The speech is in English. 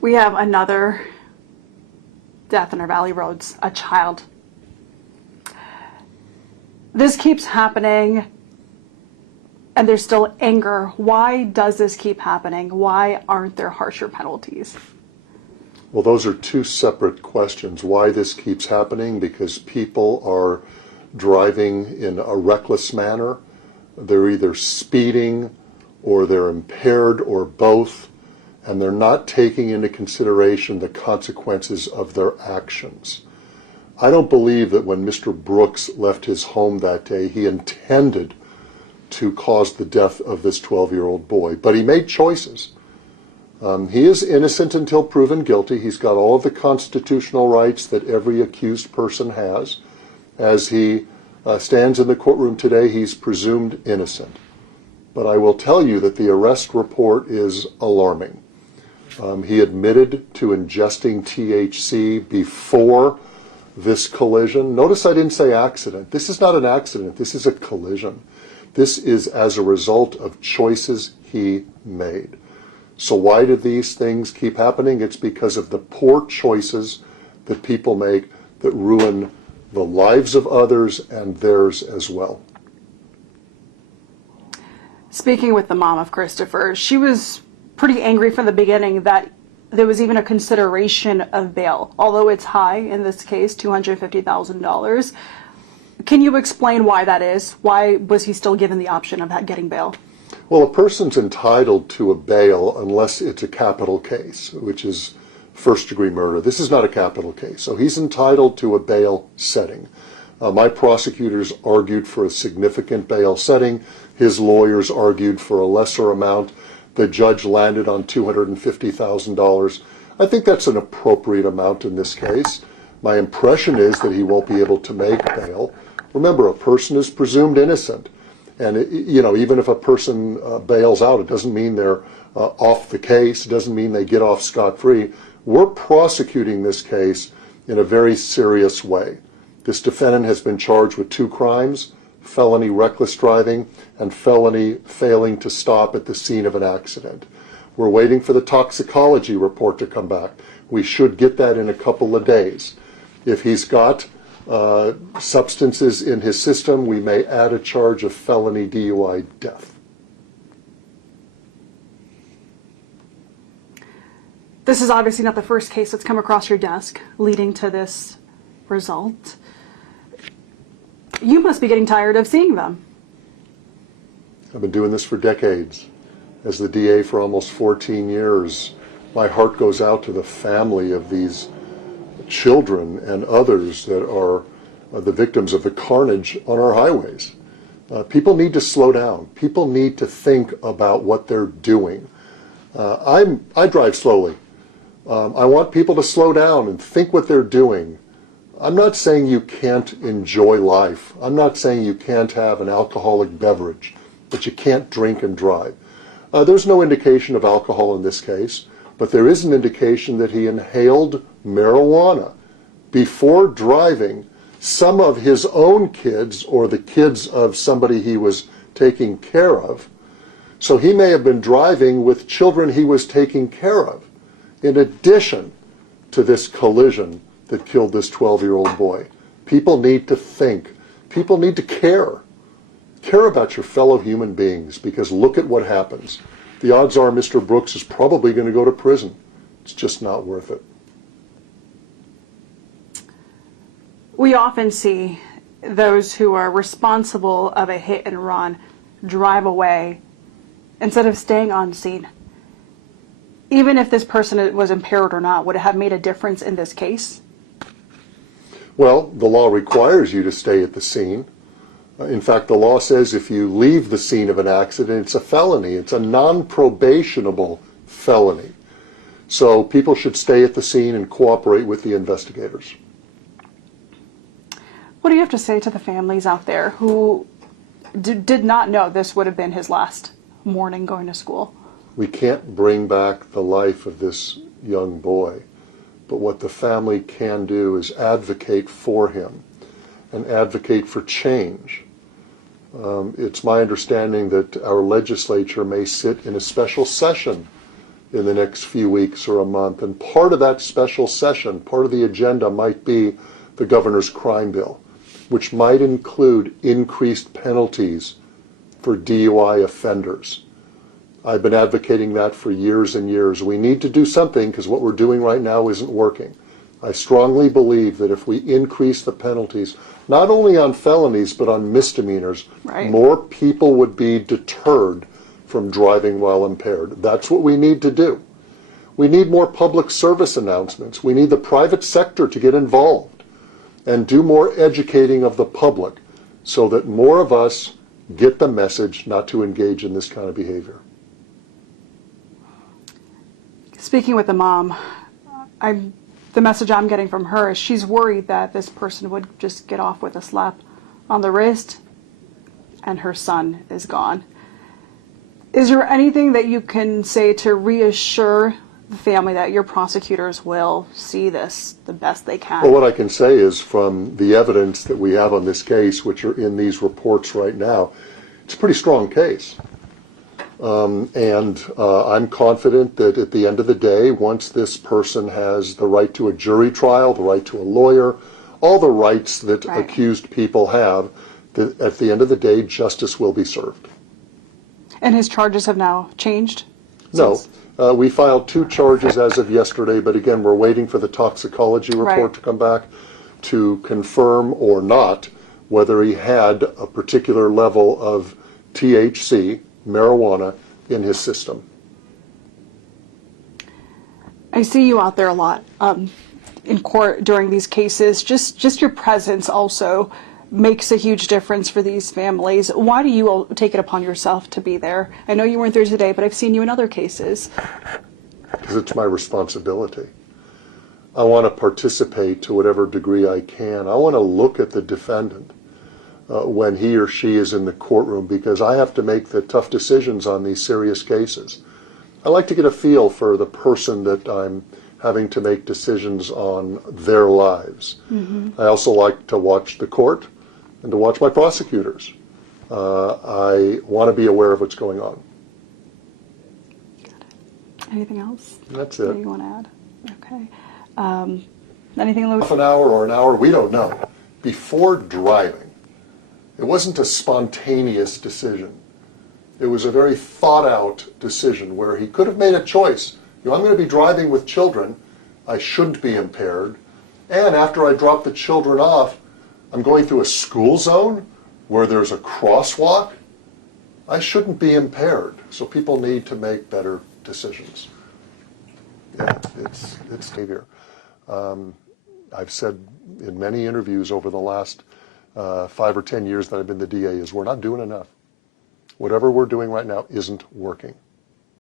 We have another death on our valley roads, a child. This keeps happening, and there's still anger. Why does this keep happening? Why aren't there harsher penalties? Well, those are two separate questions. Why this keeps happening? Because people are driving in a reckless manner. They're either speeding or they're impaired or both, and they're not taking into consideration the consequences of their actions. I don't believe that when Mr. Brooks left his home that day, he intended to cause the death of this 12-year-old boy, but he made choices. He is innocent until proven guilty. He's got all of the constitutional rights that every accused person has. As he stands in the courtroom today, he's presumed innocent. But I will tell you that the arrest report is alarming. He admitted to ingesting THC before this collision. Notice I didn't say accident. This is not an accident. This is a collision. This is as a result of choices he made. So why do these things keep happening? It's because of the poor choices that people make that ruin the lives of others and theirs as well. Speaking with the mom of Christopher, she was pretty angry from the beginning that there was even a consideration of bail, although it's high in this case, $250,000. Can you explain why that is? Why was he still given the option of getting bail? Well, a person's entitled to a bail unless it's a capital case, which is first-degree murder. This is not a capital case, so he's entitled to a bail setting. My prosecutors argued for a significant bail setting. His lawyers argued for a lesser amount. The judge landed on $250,000. I think that's an appropriate amount in this case. My impression is that he won't be able to make bail. Remember, a person is presumed innocent. And, even if a person bails out, it doesn't mean they're off the case. It doesn't mean they get off scot-free. We're prosecuting this case in a very serious way. This defendant has been charged with 2 crimes, felony reckless driving and felony failing to stop at the scene of an accident. We're waiting for the toxicology report to come back. We should get that in a couple of days. If he's got substances in his system, we may add a charge of felony DUI death. This is obviously not the first case that's come across your desk leading to this result. You must be getting tired of seeing them. I've been doing this for decades. As the DA for almost 14 years, my heart goes out to the family of these children and others that are the victims of the carnage on our highways. People need to slow down. People need to think about what they're doing. I drive slowly. I want people to slow down and think what they're doing. I'm not saying you can't enjoy life. I'm not saying you can't have an alcoholic beverage, but you can't drink and drive. There's no indication of alcohol in this case, but there is an indication that he inhaled marijuana before driving some of his own kids or the kids of somebody he was taking care of. So he may have been driving with children he was taking care of, in addition to this collision that killed this 12-year-old boy. People need to think. People need to care. Care about your fellow human beings, because look at what happens. The odds are Mr. Brooks is probably going to go to prison. It's just not worth it. We often see those who are responsible of a hit and run drive away instead of staying on scene. Even if this person was impaired or not, would it have made a difference in this case? Well, the law requires you to stay at the scene. In fact, the law says if you leave the scene of an accident, it's a felony. It's a non-probationable felony. So people should stay at the scene and cooperate with the investigators. What do you have to say to the families out there who did not know this would have been his last morning going to school? We can't bring back the life of this young boy, but what the family can do is advocate for him and advocate for change. It's my understanding that our legislature may sit in a special session in the next few weeks or a month. And part of that special session, part of the agenda might be the governor's crime bill, which might include increased penalties for DUI offenders. I've been advocating that for years and years. We need to do something because what we're doing right now isn't working. I strongly believe that if we increase the penalties, not only on felonies but on misdemeanors, Right. more people would be deterred from driving while impaired. That's what we need to do. We need more public service announcements. We need the private sector to get involved and do more educating of the public so that more of us get the message not to engage in this kind of behavior. Speaking with the mom, the message I'm getting from her is she's worried that this person would just get off with a slap on the wrist and her son is gone. Is there anything that you can say to reassure the family that your prosecutors will see this the best they can? Well, what I can say is from the evidence that we have on this case, which are in these reports right now, it's a pretty strong case. I'm confident that at the end of the day, once this person has the right to a jury trial, the right to a lawyer, all the rights that Right. accused people have, that at the end of the day, justice will be served. And his charges have now changed? No, since- we filed 2 charges as of yesterday, but again, we're waiting for the toxicology report Right. to come back to confirm or not whether he had a particular level of THC, marijuana, in his system. I see you out there a lot in court during these cases. Just your presence also makes a huge difference for these families. Why do you all take it upon yourself to be there? I know you weren't there today, but I've seen you in other cases. Because it's my responsibility. I want to participate to whatever degree I can. I want to look at the defendant when he or she is in the courtroom because I have to make the tough decisions on these serious cases. I like to get a feel for the person that I'm having to make decisions on their lives. I also like to watch the court and to watch my prosecutors. I want to be aware of what's going on. Anything else That's that it. you want to add? Okay. Anything, Louis? Half an hour or an hour, we don't know. Before driving, it wasn't a spontaneous decision. It was a very thought-out decision where he could have made a choice. I'm going to be driving with children. I shouldn't be impaired. And after I drop the children off, I'm going through a school zone where there's a crosswalk. I shouldn't be impaired. So people need to make better decisions. Yeah, it's behavior. I've said in many interviews over the last 5 or 10 years that I've been the DA is we're not doing enough. Whatever we're doing right now isn't working.